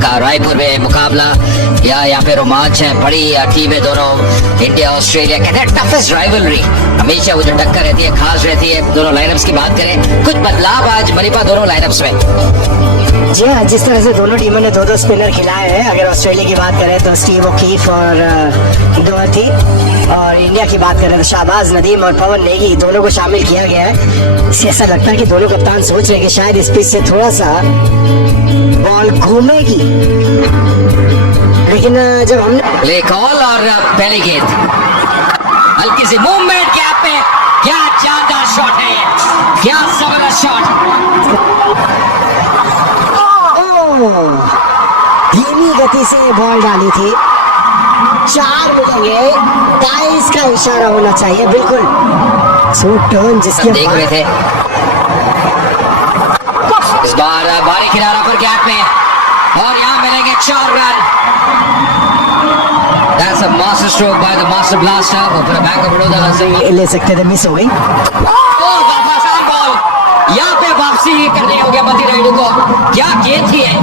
का रायपुर में मुकाबला या फिर रोमांच है, बड़ी टीम है दोनों, इंडिया ऑस्ट्रेलिया, कहते हैं टफेस्ट राइवलरी, हमेशा वो जो टक्कर रहती है खास रहती है। दोनों लाइनअप्स की बात करें, कुछ बदलाव आज मणिपा दोनों लाइनअप्स में। जी हाँ, जिस तरह से दोनों टीमों ने दो स्पिनर खिलाए हैं, अगर ऑस्ट्रेलिया की बात करें तो स्टीव ओकीफ और डोहर्टी, और इंडिया की बात करें तो शाहबाज नदीम और पवन नेगी, दोनों को शामिल किया गया है। इससे ऐसा लगता है कि दोनों कप्तान सोच रहे हैं कि शायद इस पिच से थोड़ा सा बॉल घूमेगी, लेकिन जब हमने प्ले कॉल और पहली गेंद, हल्की सी मूवमेंट गैप पे, क्या शानदार शॉट है, क्या जबरदस्त शॉट, धीमी गति से बॉल डाली थी। 4 मिलेंगे, 22 का इशारा होना चाहिए, बिल्कुल सो टर्न जिसके देख रहे थे। इस बार बारी किनारा पर गैप में, और यहाँ मिलेंगे 4 run. That's a master stroke by the master blaster for the Bank of Baroda से ले सकते थे, मिस हो गई। वापस आम बॉल, यहाँ पे वापसी ही करनी होगी मती राइडू को। क्या गेंद थी है,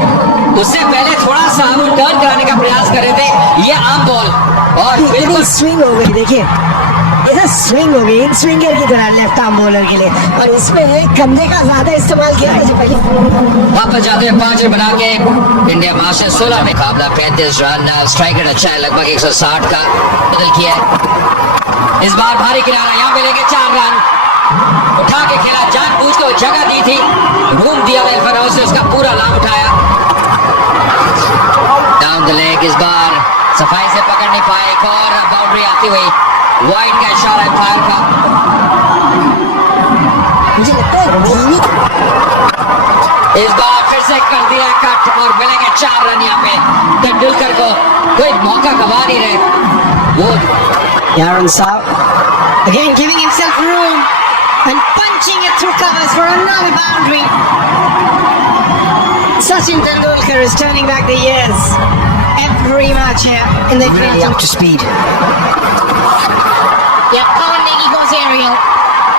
उससे पहले थोड़ा सा हम टर्न कराने का प्रयास कर रहे थे, ये आम बॉल और बिल्कुल स्विंग हो गई। देखिए इधर स्विंग हो गई, इन स्विंगर की तरह लेफ्ट आर्म बॉलर के लिए, और इसमें कंधे का ज्यादा इस्तेमाल किया था पहले। वापस जाते हैं 5 रन बना के, इंडिया मास्टर 16 में मुकाबला 35 रन, स्ट्राइक रेट अच्छा है, लगभग 160 का बदल किया है। इस बार भारी किनारा, यहाँ मिलेंगे 4 रन, उठा के खेला, जानबूझ को जगह दी थी, रूम दिया वेलफेयर से, उसका पूरा लाभ उठाया। डाउन द लेग, इस बार सफाई से पकड़ नहीं पाए, एक और बाउंड्री आती हुई, वाइड का इशारा है फायर का। मुझे लगता है इस बार फिर से कर दिया कट, और मिलेंगे 4 रन। यहाँ पे तेंदुलकर को कोई मौका गवा नहीं रहे वो। Yaron Saab again giving himself room and punching it through covers for another boundary. Sachin Tendulkar is turning back the years every match here in the really up to speed. Yeah, Pawan Negi goes aerial.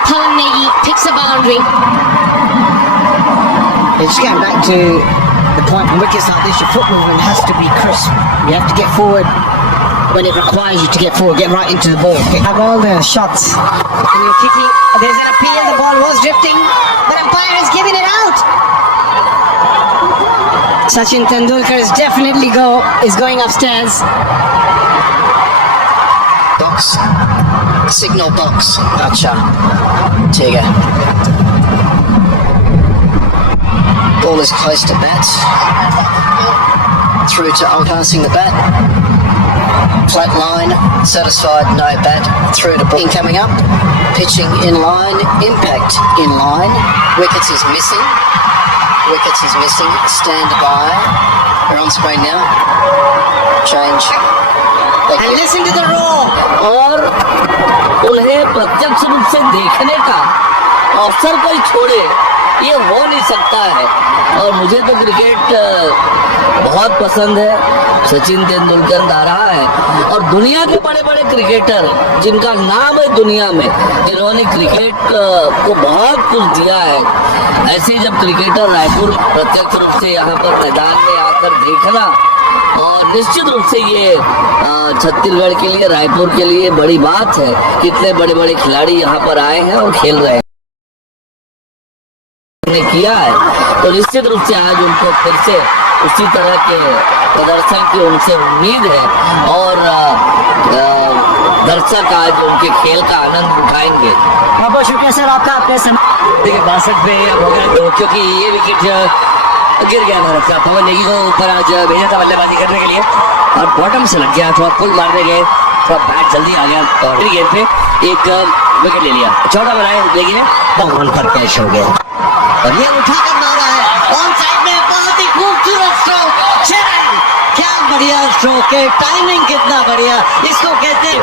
Pawan Negi picks a boundary. It's getting back to the point on wickets like this, your foot movement has to be crisp. You have to get forward when it requires you to get forward, get right into the ball. Have all the shots. And you're kicking, there's an appeal, the ball was drifting, but umpire has given it out. Sachin Tendulkar is definitely going upstairs. Box, signal box. Acha, ठीक है. Ball is close to bat. Through to passing the bat. Flat line, satisfied, no bat. Through to ball coming up. Pitching in line, impact in line. Wickets is missing. Wickets is missing. Stand by. We're on screen now. Change. Thank And you. listen to the roar. और उन्हें प्रत्यक्ष रूप से देखने का अवसर कोई छोड़े, ये हो नहीं सकता है। और मुझे तो क्रिकेट बहुत पसंद है, सचिन तेंदुलकर गा रहा है, और दुनिया के बड़े बड़े क्रिकेटर जिनका नाम है दुनिया में, इन्होंने क्रिकेट को बहुत कुछ दिया है। ऐसे ही जब क्रिकेटर रायपुर प्रत्यक्ष रूप से यहाँ पर मैदान में आकर देखना, और निश्चित रूप से ये छत्तीसगढ़ के लिए, रायपुर के लिए बड़ी बात है, कितने बड़े बड़े खिलाड़ी यहाँ पर आए हैं और खेल रहे हैं, किया है। तो निश्चित रूप से आज उनको फिर से उसी तरह के प्रदर्शन की उनसे उम्मीद है, और दर्शक आज उनके खेल का आनंद उठाएंगे। बहुत बहुत शुक्रिया सर आपका, अपने देखिए 62 पे अब हो गया 2, क्योंकि ये विकेट गिर गया भारत का। पवन नेगी को ऊपर आज भेजा था बल्लेबाजी करने के लिए, और बॉटम से लग गया, थोड़ा पुल मारने गए, थोड़ा बैट जल्दी आ गया, और गेंद पे एक विकेट ले लिया, 14 बनाए, लेकिन बहुत पर कैच हो गया, और ये उठाकर मारा है ऑन साइड में, बहुत ही खूबसूरत स्ट्रोक, 6 रन। क्या बढ़िया स्ट्रोक है, टाइमिंग कितना बढ़िया, इसको कहते हैं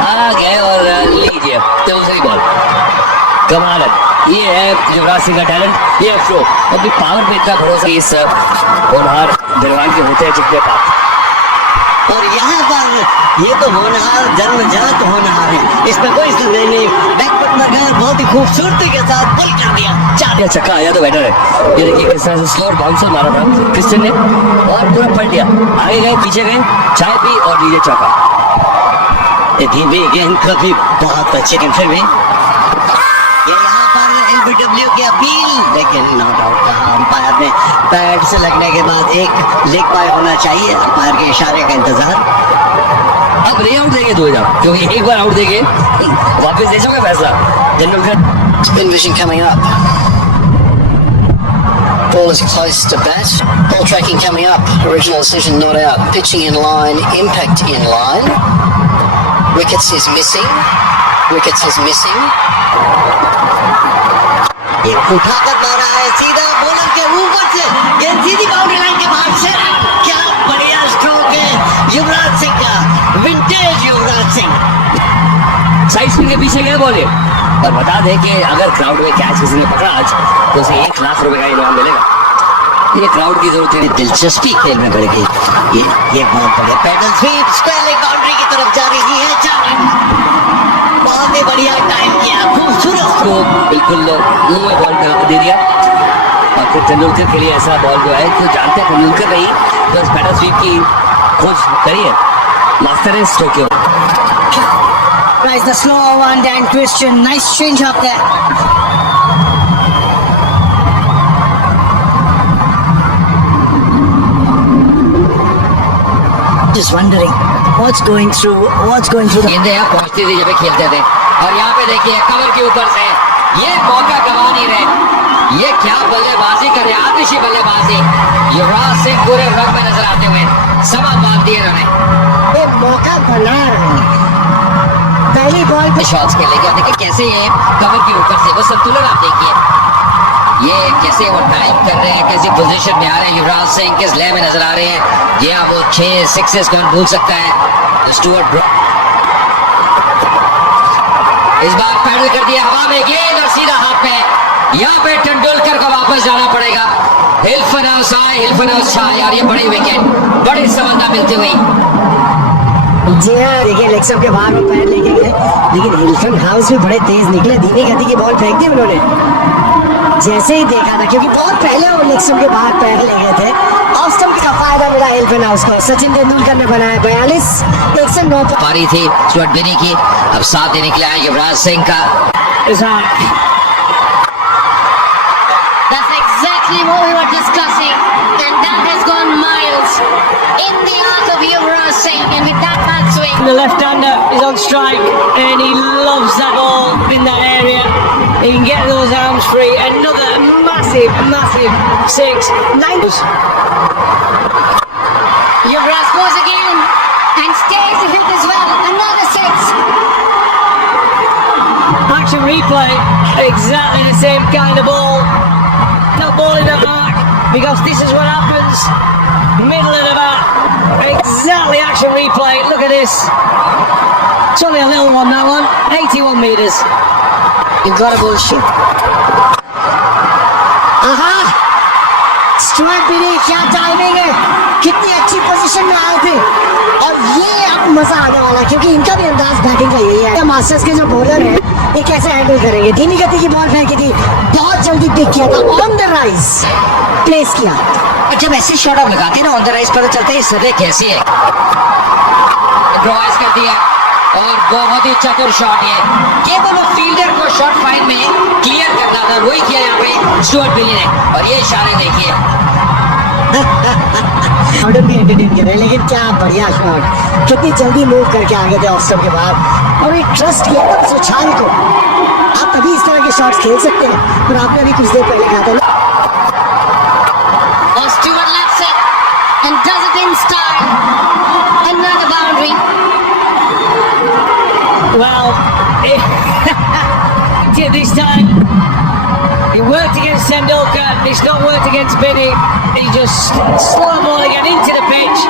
आ गए, और लीजिए दूसरी बॉल, कमाल है। ये है युवराज सिंह का टैलेंट, ये स्ट्रोक, अभी पावर पे इतना भरोसा इस होनहार दरवान के होते हैं जितने पास, और यहाँ पर ये तो होनहार, जन्मजात होनहार है, इसमें कोई संदेह नहीं। बैकफुट में गए, बहुत ही खूबसूरती के साथ बॉल कर दिया, 4 छक्का आया तो बेटर है। ये देखिए किस तरह से स्लोअर बाउंसर मारा था क्रिस्टियन ने, और पूरा आगे गए पीछे गए, चाय पी और डीजे चौका। ये धीमी गेंद कभी बहुत अच्छे टीम फिर भी ये यहाँ पर एलबीडब्ल्यू की अपील, लेकिन नॉट आउट कहा अंपायर ने। पैड से लगने के बाद एक लेग बाय होना चाहिए, अंपायर के इशारे का इंतजार। अब रे आउट देंगे 2000, क्योंकि एक बार आउट देंगे वापस दे जाओगे पैसा। Tendulkar Spin vision coming up. Ball is close to bat. Ball tracking coming up. Original decision not out. Pitching in line. Impact in line. Wickets is missing. Wickets is missing. ये उठाकर मारा है सीधा बॉलर के ऊपर से, गेंद सीधी बाउंड्री लाइन के बाहर से। क्या बढ़िया स्ट्रोक है युवराज सिंह का, vintage Yuvraj Singh. Side spin के पीछे गए बोले। और बता दें कि अगर क्राउड में कैच किसी ने पकड़ा आज तो उसे 1 लाख रुपए का इनाम मिलेगा। ये क्राउड की जरूरत है। दिलचस्पी खेल में बढ़ गई। ये बॉल पड़े, paddle sweep, square leg boundary की तरफ जा रही है। 4 रन, बहुत ही बढ़िया टाइम किया, खूबसूरत। को बिल्कुल मुंह में बॉल दे दिया। और फिर तेंदुलकर के लिए ऐसा बॉल जो है तो जानते हैं तेंदुलकर नहीं तो पैडल स्वीप की खोज करी है, मास्टर है Tokyo. Tries the slow one, Dan Christian. Nice change up there. Just wondering what's going through the. गेंदें यहाँ पहुंचती थी जब खेलते थे। और यहाँ पे देखिए कवर के ऊपर से ये मौका गवा नहीं रहे। ये क्या बल्लेबाजी कर रहे, आतिशी बल्लेबाजी। युवराज सिंह पूरे रंग में नजर आते हुए समा बांध दिए इन्होंने। ये मौका बना रहे हैं। पहली बॉल पे शॉट्स खेलेंगे। अब देखिए कैसे ये कवर के ऊपर से वो संतुलन आप देखिए, ये कैसे वो टाइम कर रहे हैं, कैसी पोजीशन में आ रहे हैं। युवराज सिंह किस लय में नजर आ रहे हैं। ये आप वो 6 सिक्सेस कौन भूल सकता है। स्टुअर्ट इस बार पैडल कर दिया हवा में गेंद और सीधा हाथ पे। यहाँ पे तेंदुलकर को वापस जाना पड़ेगा। हिल्फन हाउस आए, हिल्फन हाउस छाए यार। ये बड़ी विकेट, बड़ी सफलता मिलती हुई। जी हाँ, देखिए लेग स्टंप के बाहर में पैर लेके गए, लेकिन हिल्फन हाउस भी बड़े तेज निकले। धीमी गति की बॉल फेंक दी उन्होंने, जैसे ही देखा था, क्योंकि बहुत पहले वो लेग स्टंप के बाहर पैर ले गए थे। ऑफ स्टंप का फायदा मिला हिल्फन हाउस को। सचिन तेंदुलकर ने बनाया 42, 109 पारी थी स्टुअर्ट बिनी की। अब साथ देने के लिए आए युवराज सिंह का। That's exactly what we were discussing, and that has gone miles in the art of Yuvraj Singh, and with that back swing. The left-hander is on strike and he loves that ball in that area. He can get those arms free. Another massive 6, 9. Yuvraj goes again and stays to hit as well. Another 6. Action replay, exactly the same kind of ball. Not ball in the mark, because this is what happens. Middle of the bat, exactly action replay. Look at this. It's only a little one, that one. 81 metres. incredible shot. आहा, Stuart बिनी, क्या timing है, कितनी अच्छी position में आए थे। और ये अब मजा आने वाला, क्योंकि इनका भी अंदाज बैटिंग का यही है। मास्टर्स के जो बॉलर है ये कैसे हैंडल करेंगे। धीमी गति की बॉल फेंकी थी, बहुत जल्दी पिक किया था, ऑन द राइज प्लेस किया। और जब ऐसे शॉट आप लगाते हैं ना ऑन द राइज, पता चलता है सदे कैसी है। ड्रॉइस कर दिया और बहुत ही चतुर शॉट ये। केवल वो फील्डर को शॉट फाइट में क्लियर करना था, वही किया यहाँ पे स्टुअर्ट बिनी ने। और ये इशारे देखिए, ऑर्डर भी एंटरटेन कर रहे हैं, लेकिन क्या बढ़िया शॉट, कितनी जल्दी मूव करके आ गए थे ऑफ स्टंप के बाद। और एक ट्रस्ट किया था उस उछाल को। आप तभी इस तरह के शॉट्स खेल सकते हैं। और आपने भी कुछ देर पहले कहा था ना, Oh, Stewart lets it and does it in style. Another boundary. Well, this time he worked against Tendulkar. It's not worked against Binney. He just slowed the ball again into the pitch,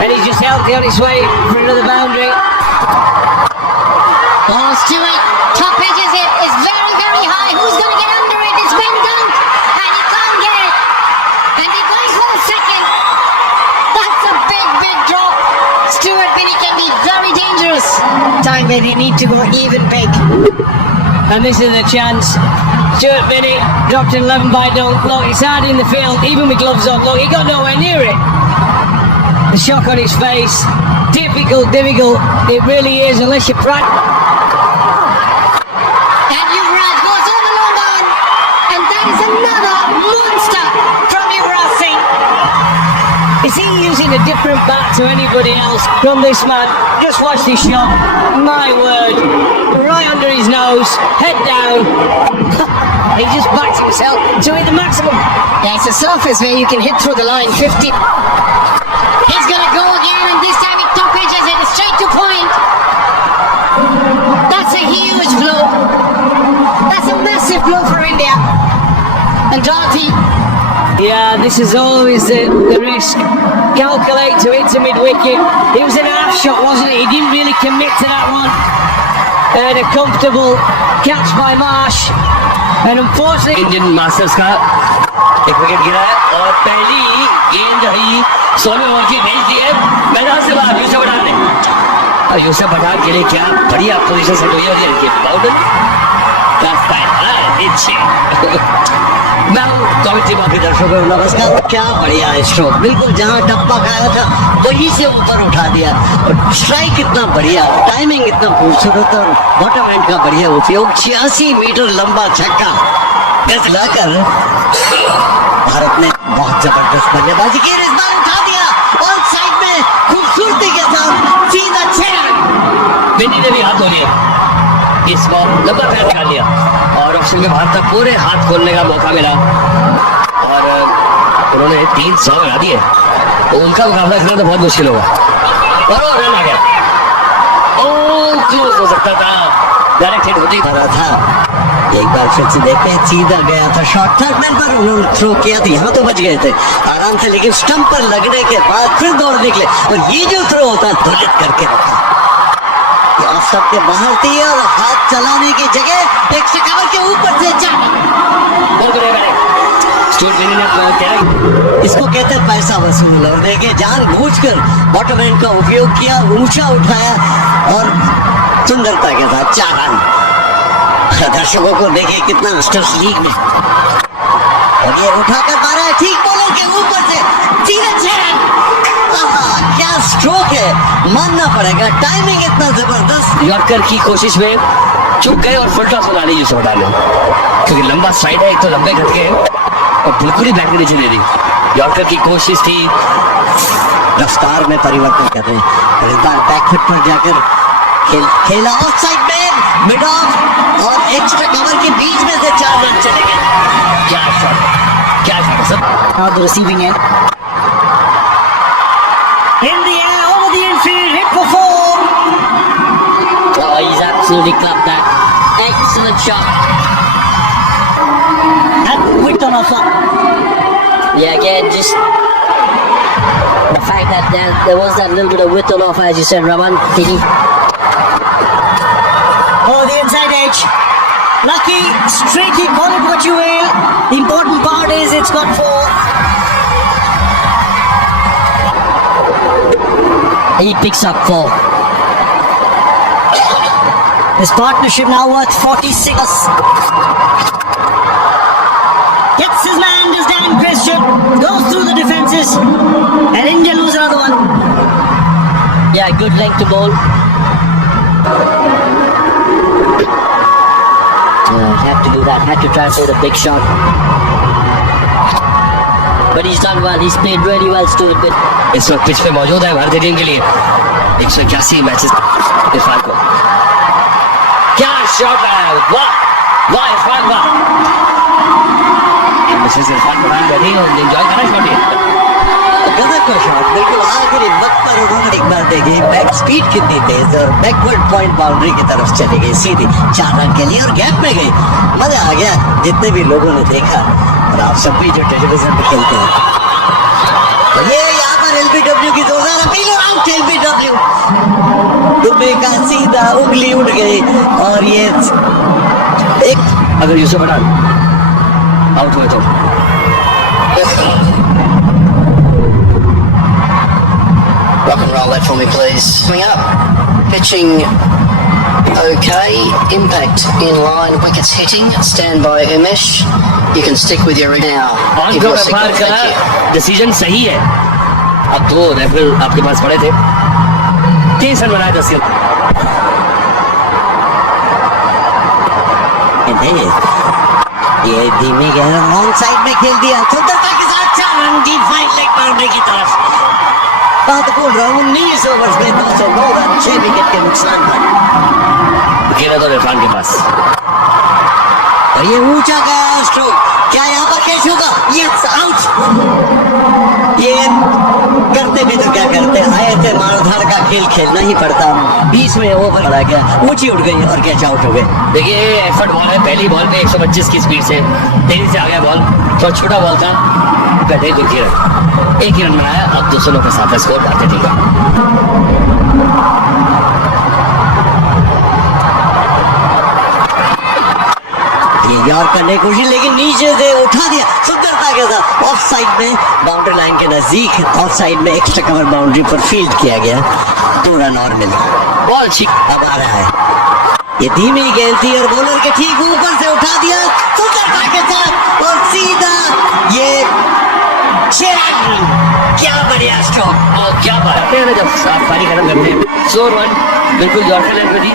and he's just healthy on his way for another boundary. Oh, Stewart top edges it. Is very, very high. Who's going to get under it? It's been done. And he can't get it. And he goes for the second. That's a big drop. Stewart Binney can be very dangerous. time where they need to go even big. And this is a chance. Stewart Binney dropped an 11 by dunk. Look, it's hard in the field, even with gloves on. Look, he got nowhere near it. The shock on his face. Difficult. It really is, unless you practice. And Yuvraj goes all alone on. And that is another monster from Yuvraj Singh. Is he using a different bat to anybody else from this man? Just watch this shot. My word. Right under his nose. Head down. He just backs himself to hit the maximum. Yeah, it's a surface where you can hit through the line 50. He's gonna go again, and this time it top edges it straight to point. That's a huge blow. That's a massive blow for India. And Dorothy. Yeah, this is always the risk. Calculate to hit to mid-wicket. It was an half shot, wasn't it? He didn't really commit to that one. And a comfortable catch by Marsh. And unfortunately, Indian masters का एक wicket गिरा है और पहली गेंद रही 16वें over की भेज दी है मैदान से बाहर यूसुफ पठान ने। और यूसुफ पठान के लिए क्या बढ़िया पोजीशन सेट हुई है और ये बाउंड्री मैं कमेंट्री बाकी दर्शकों को नमस्कार। क्या बढ़िया स्ट्रोक, बिल्कुल जहां टप्पा खाया था वहीं से ऊपर उठा दिया। और स्ट्राइक इतना बढ़िया, टाइमिंग इतना खूबसूरत और बॉटम एंड का बढ़िया उपयोग। 86 मीटर लंबा छक्का लाकर भारत ने बहुत जबरदस्त बल्लेबाजी की। इस बार उठा दिया और साइड में खूबसूरती के साथ सीधा 6 रन। बेनी ने भी हाथ धो लिया, इस बार लंबा पैर निकाल लिया और ऑप्शन में भारत तक पूरे हाथ खोलने का मौका मिला और उन्होंने 300 लगा दिए। तो उनका मुकाबला करना तो बहुत मुश्किल होगा। और रन आ गया, ओ क्लोज हो सकता था, डायरेक्ट हिट होती रहा था। एक बार फिर से देखते हैं, सीधा गया था शॉट, थर्ड मैन पर उन्होंने थ्रो किया था, यहाँ तो बच गए थे आराम से, लेकिन स्टंप पर लगने के बाद फिर दौड़ निकले और ये जो थ्रो होता है धुलित करके रखा। ऑफ स्टंप के बाहर थी और हाथ चलाने की जगह एक कवर के ऊपर से इसको कहते हैं पैसा वसूल। और देखिए जानबूझकर बॉटम एंड का उपयोग किया, ऊंचा उठाया और सुंदरता के साथ 4 रन। दर्शकों को देखिए कितना मास्टर्स लीग में और ये उठाकर मारा है ठीक बॉलर के ऊपर से सीधे 6 रन। क्या स्ट्रोक है, मानना पड़ेगा, टाइमिंग इतना जबरदस्त। यॉर्कर की कोशिश में चुक गए और फुल टॉस बना ली यूसुफ पठान ने, क्योंकि लंबा साइड है, एक तो लंबे खटके और बिल्कुल ही बैक के नीचे दे दी। यॉर्कर की कोशिश थी रफ्तार में परिवर्तन कर रहे हैं और इस बार बैकफुट पर जाकर खेला ऑफ साइड में मिड ऑफ और एक्स्ट्रा कवर के बीच में से 4 रन चले गए। क्या शॉट है sir. Now the receiving end. in the air, over the infield, hit for 4. Oh, he's absolutely clubbed that. Excellent shot. And width on offer. Yeah, again, just the fact that there was that little bit of width on offer, as you said, Raman. Oh, the inside edge. Lucky, streaky, call it what you will. The important part is it's got 4. He picks up 4. This partnership now worth 46. Gets his man, does Dan Christian, goes through the defenses, and India lose another one. Yeah, good length to bowl. Had to do that, had to try for the big shot. But he's done well, he's played really well, Stuart. इस वक्त pitch पे मौजूद है भारतीय team के लिए 181 matches. Irfan को क्या शॉट है, वाह वाह इरफान वाह। मिसेस इरफान को बैठी और एंजॉय कर रहा है शॉट। गजब का शॉट, बिल्कुल आखिरी वक्त पर उन्होंने एक बार देखी बैक स्पीड कितनी तेज और बैकवर्ड पॉइंट बाउंड्री की तरफ चली गई सीधी 4 रन के लिए और गैप में गई। मजा आ गया जितने भी लोगों ने देखा और आप सब भी जो टेलीविजन पे खेलते हैं। ये यहाँ पर एलबीडब्ल्यू की जोरदार अपील और आउट एलबीडब्ल्यू। दुबे का सीधा उंगली उठ गई और ये एक अगर यूसुफ पठान आउट हुए तो Rock and roll that for me, please. Coming up, pitching okay, impact in line, wickets hitting, stand by Umesh. You can stick with your now. On Give को your व्यापार signal, thank you. का decision सही है, अब 2 referral आपके पास पड़े थे, 30 run बनाए 10 गेंद। ये धीमे गए ऑन साइड में खेल दिया सुंदरता के साथ 4 रन की फाइन लेग बाउंड्री की तरफ। बात बोल रहा हूँ 19 ओवर्स में 209 रन 6 विकेट के नुकसान पर। गेंद तो इरफान के पास, और ये ऊंचा गया स्ट्रोक, क्या यहाँ पर कैच होगा? Yes, out. ये करते भी तो क्या करते, आए थे मारधाड़ का खेल खेलना ही पड़ता। 20 में ओवर पड़ा गया, ऊंची उठ गई और कैच आउट हो गए। देखिए एफर्ट बॉल है, पहली बॉल पे 125 की स्पीड से तेजी से आ गया बॉल, तो छोटा बॉल था, पहले 2 रन, 1 ही रन बनाया। अब 209 के साथ स्कोर आते ठीक यार करने की कोशिश, लेकिन नीचे से उठा दिया सुंदरता के साथ। ऑफ साइड में बाउंड्री लाइन के नजदीक, ऑफ साइड में एक्स्ट्रा कवर बाउंड्री पर फील्ड किया गया। 2 रन और मिले, बॉल ठीक अब आ रहा है। ये धीमी गेंद थी और बॉलर के ठीक ऊपर से उठा दिया सुंदरता के साथ और सीधा ये 6 रन। क्या बढ़िया स्ट्रोक, और क्या बात है, जब साफ पारी खत्म करते हैं 100 रन बिल्कुल जॉर्डन लाइन पे थी,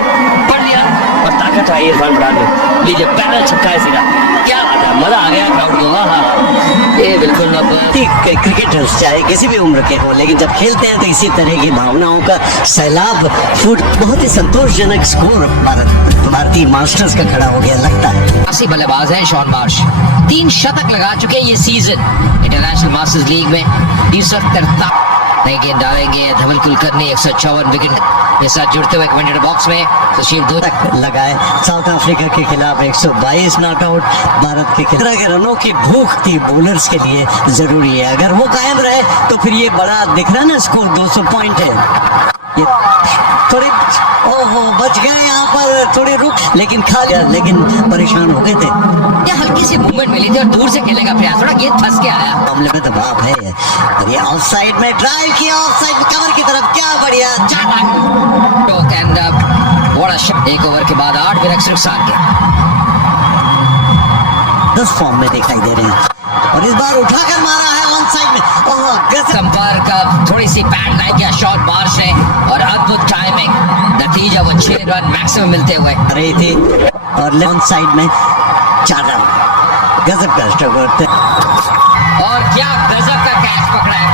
पढ़ लिया और ताकत आई इरफान पठान में। लीजिए पैदल छक्का है सीधा, क्या बात है, मजा आ गया क्राउड को। हाँ ये बिल्कुल अब क्रिकेटर्स चाहे किसी भी उम्र के हो, लेकिन जब खेलते हैं तो इसी तरह की भावनाओं का सैलाब फुट। बहुत ही संतोषजनक स्कोर भारतीय मास्टर्स का खड़ा हो गया लगता है। ऐसी बल्लेबाज है शॉन मार्श, 3 शतक लगा चुके हैं ये सीजन इंटरनेशनल मास्टर्स लीग में। 343 नई गेंद डालेंगे धवल कुलकर्णी, 154 विकेट के साथ जुड़ते हुए कमेंटेटर बॉक्स में। सुशील 2 तक लगाए साउथ अफ्रीका के खिलाफ 122 नॉकआउट। भारत के तरह के रनों की भूख थी बॉलर्स के लिए जरूरी है, अगर वो कायम रहे तो फिर ये बड़ा दिख रहा है ना स्कोर 200 पॉइंट है। ये थोड़ी ओहो बच गए यहाँ पर, थोड़ी रुक, लेकिन खा गया, लेकिन परेशान हो गए थे। ये हल्की सी मूवमेंट मिली थी और दूर से खेलने का प्रयास, थोड़ा गेंद फंस के आया। मामले में दबाव है और ये ऑफ साइड में ड्राइव किया, ऑफ साइड कवर की तरफ, क्या बढ़िया बड़ा शॉट। 1 ओवर के बाद 8 विकेट नुकसान के 10 फॉर्म में दिखाई दे रहे हैं और इस बार उठाकर मारा है ऑन साइड में। संपर्क थोड़ी सी बैड लाइन किया शॉट मार्श ने और अद्भुत टाइमिंग, नतीजा वो 6 रन मैक्सिमम मिलते हुए रही थी और ऑन साइड में 4 रन। गजब का स्ट्रोक और क्या गजब का कैच पकड़ा है,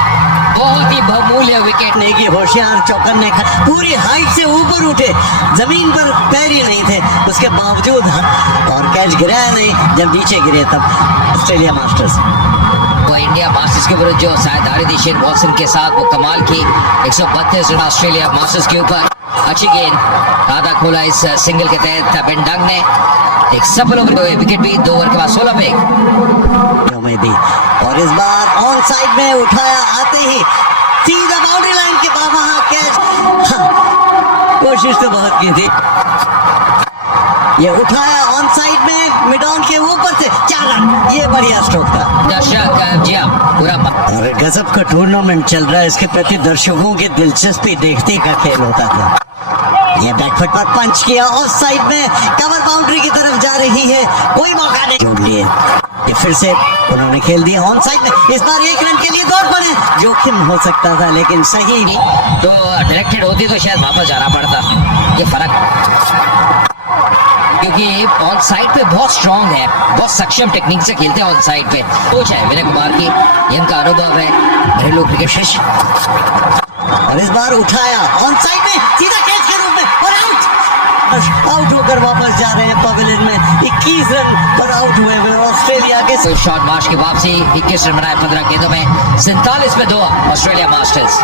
बहुत ही बहुमूल्य विकेट। ने की होशियार चौकन्ने पूरी हाइट से ऊपर उठे, जमीन पर पैर ही नहीं थे उसके बावजूद, और कैच गिराया नहीं, जब नीचे गिरे तब ऑस्ट्रेलिया मास्टर्स वो इंडिया मास्टर्स के विरुद्ध जो शायद शेन वॉटसन के साथ वो कमाल की 132 रन ऑस्ट्रेलिया मास्टर्स के ऊपर। अच्छी गेंद, खाता खोला इस सिंगल के तहत बेंडंग ने, एक सफल विकेट भी 2 ओवर के बाद 16 पे दी और इस बार ऑन साइड में उठाया, आते ही सीधा बाउंड्री लाइन के बाहर कैच। कोशिश तो बहुत की थी, ये उठाया ऑन साइड में मिड ऑन के ऊपर से 4 रन। ये बढ़िया स्ट्रोक था। दर्शक जी पूरा और गजब का टूर्नामेंट चल रहा है, इसके प्रति दर्शकों की दिलचस्पी देखने का खेल होता था। ये बैकफुट पर पंच किया, ऑफ साइड में कवर बाउंड्री की तरफ जा रही है, कोई मौका नहीं जोड़ लिए। ये फिर से उन्होंने खेल दिया ऑन साइड में, इस बार 1 रन के लिए दौड़ पड़े, जोखिम हो सकता था लेकिन सही नहीं, तो डायरेक्टेड होती तो शायद वापस जाना पड़ता। ये फर्क क्योंकि ऑन साइड पे बहुत स्ट्रांग है, बहुत सक्षम टेक्निक से खेलते हैं ऑन साइड पे। कोच है विनय कुमार की, इनका अनुभव है घरेलू क्रिकेट। और इस बार उठाया ऑन साइड में सीधा कैच के रूप में और आउट होकर वापस जा रहे हैं पवेलियन में। 21 रन पर आउट हुए ऑस्ट्रेलिया के। शॉट मार्च की वापसी, 21 रन बनाए 15 गेंदों में, 47 पे 2 ऑस्ट्रेलिया मास्टर्स।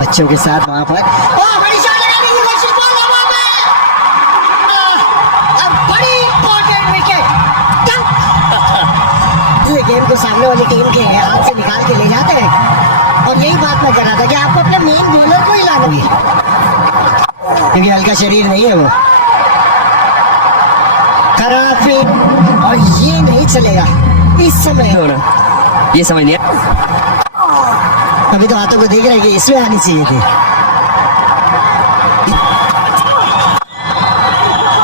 बच्चों के साथ वहां पर बड़ी शॉट लगाने की कोशिश, बॉल हवा में, बड़ी इंपॉर्टेंट विकेट। गेम को सामने वाली टीम के हाथ से निकाल के ले जाते हैं और यही बात मैं कर रहा था कि आपको अपने मेन बॉलर को ही लाना है, क्योंकि हल्का शरीर नहीं है वो। खराब फिट और ये नहीं चलेगा इस समय। ये समझ लिया, अभी तो हाथों को देख रहे हैं कि इसमें आनी चाहिए थी।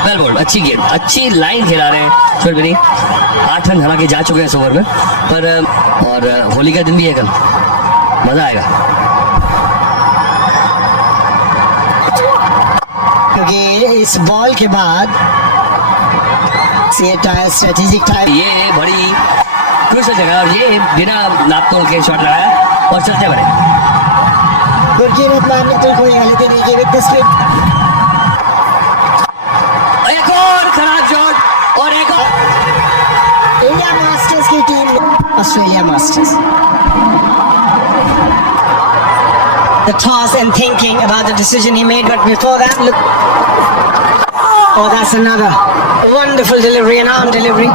वेल बोल्ड, अच्छी गेम, अच्छी लाइन खिला रहे हैं फिर भी। 8 रन हालांकि जा चुके हैं इस ओवर में, पर और होली का दिन भी है कल, मजा आएगा। क्योंकि इस बॉल के बाद स्ट्रेटेजिक टाइम, ये बड़ी क्रूशियल जगह और ये बिना नाप तोल के शॉट लगाया और चलते बड़े। गुरकीरत मारने तो कोई गलती नहीं की विद द स्लिप। एक और खराब शॉट और एक और। इंडिया मास्टर्स की team Australia masters. The toss and thinking about the decision he made, but before that, look. Oh, that's another wonderful delivery, an arm delivery.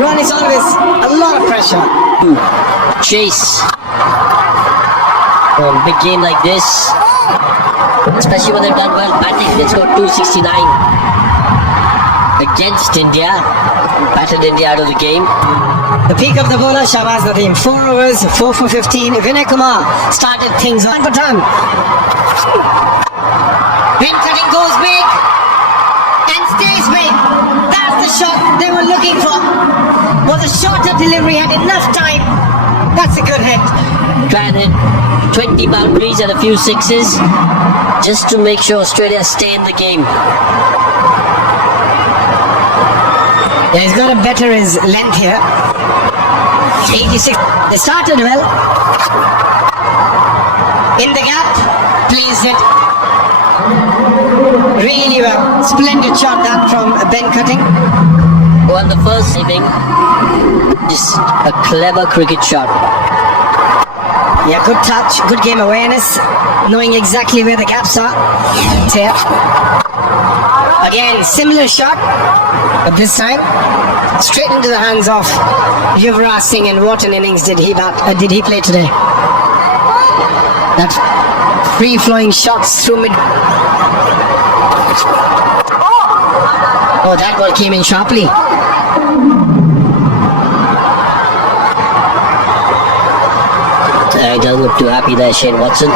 Run is always a lot of pressure. Chase. A big game like this, especially when they've done well batting, they scored 269 against India, battered India out of the game. The peak of the bowler, Shahbaz Nadeem. 4 overs, 4 for 15. Vinay Kumar started things on Pathan. Ben Cutting goes big and stays big. That's the shot they were looking for. Was a shorter delivery, had enough time. That's a good hit. Try and hit 20 boundaries and a few sixes just to make sure Australia stay in the game. Yeah, he's got to better his length here. 86. They started well. In the gap, pleased it. Really well. Splendid shot that from Ben Cutting. On the first inning, just a clever cricket shot. Yeah, good touch, good game awareness, knowing exactly where the gaps are. Here. Again, similar shot, but this time straight into the hands of Yuvraj Singh. And what an innings did he play today? That free-flowing shots through mid. Oh, that ball came in sharply. He doesn't look too happy there, Shane Watson.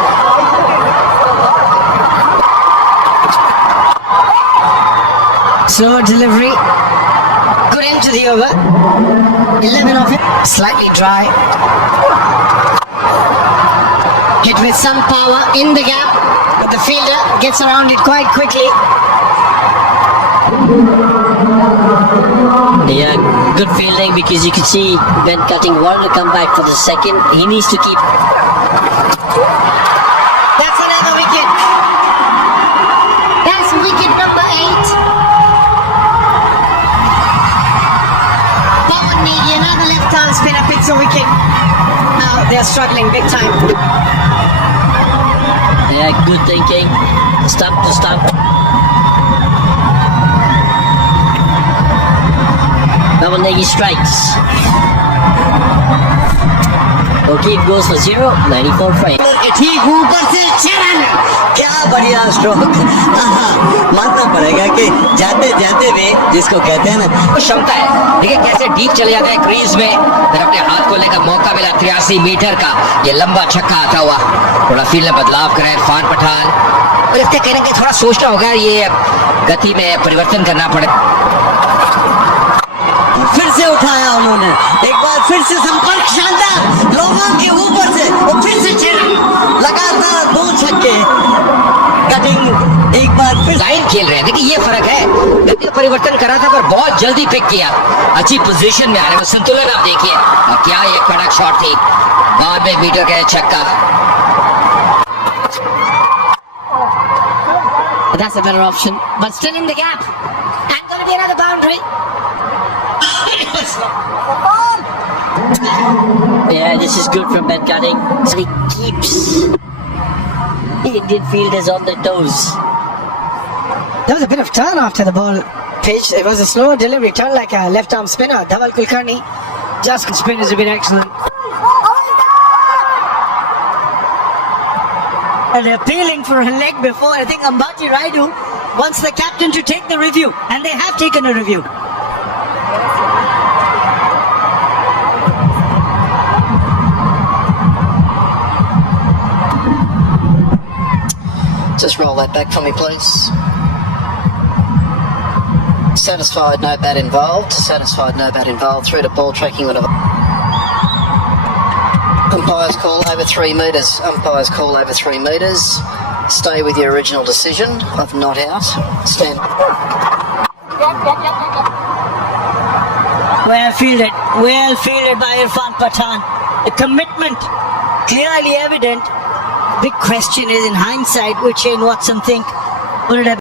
Slower delivery. Good end to the over. 11 of it. Slightly dry. Hit with some power in the gap, but the fielder gets around it quite quickly. Yeah, good fielding because you can see Ben Cutting wanted to come back for the second. He needs to keep. That's another wicket. That's wicket number 8. Pawan Negi, another left-arm spinner, picks a wicket. Now they're struggling big time. Yeah, good thinking. Stump to stump. Pawan Negi strikes. O'Keefe goes for 0, 94 for 8. ठीक ऊपर से 6 run. क्या बढ़िया stroke. मानना पड़ेगा कि जाते जाते वे जिसको कहते हैं ना वो क्षमता है। देखिए कैसे डीप चले जाते हैं क्रीज में, फिर अपने हाथ को लेकर मौका मिला 83 मीटर का ये लंबा छक्का आता हुआ। थोड़ा फील्ड में बदलाव करें इरफान पठान और इसके कहने के थोड़ा सोचना होगा, ये गति में परिवर्तन करना पड़े। फिर से उठाया उन्होंने, एक बार फिर से संपर्क शानदार लोगों के ऊपर से और फिर से 6 रन, लगातार 2 छक्के। कटिंग एक बार फिर लाइन खेल रहे हैं। देखिए ये फर्क है, गति में परिवर्तन करा था पर बहुत जल्दी पिक किया, अच्छी पोजीशन में आ रहे हैं। संतुलन आप देखिए और क्या ये कड़क शॉट थी, 92 मीटर का छक्का। That's a better option, but still in the gap. And going to be another boundary. Yeah, this is good from Ben Cutting. So he keeps Indian fielders on their toes. There was a bit of turn after the ball pitched. It was a slower delivery, turned like a left-arm spinner. Dhaval Kulkarni just Spinners have been excellent. And they're appealing for a leg before. I think Ambati Raidu wants the captain to take the review, and they have taken a review. Just roll that back for me, please. Satisfied, no bat involved. Satisfied, no bat involved. Through to ball tracking with a Umpires call over 3 metres. Umpires call over 3 metres. Stay with your original decision of not out. Stand. Well fielded by Irfan Pathan. The commitment clearly evident. Big question is, in hindsight, would Shane Watson think, would it have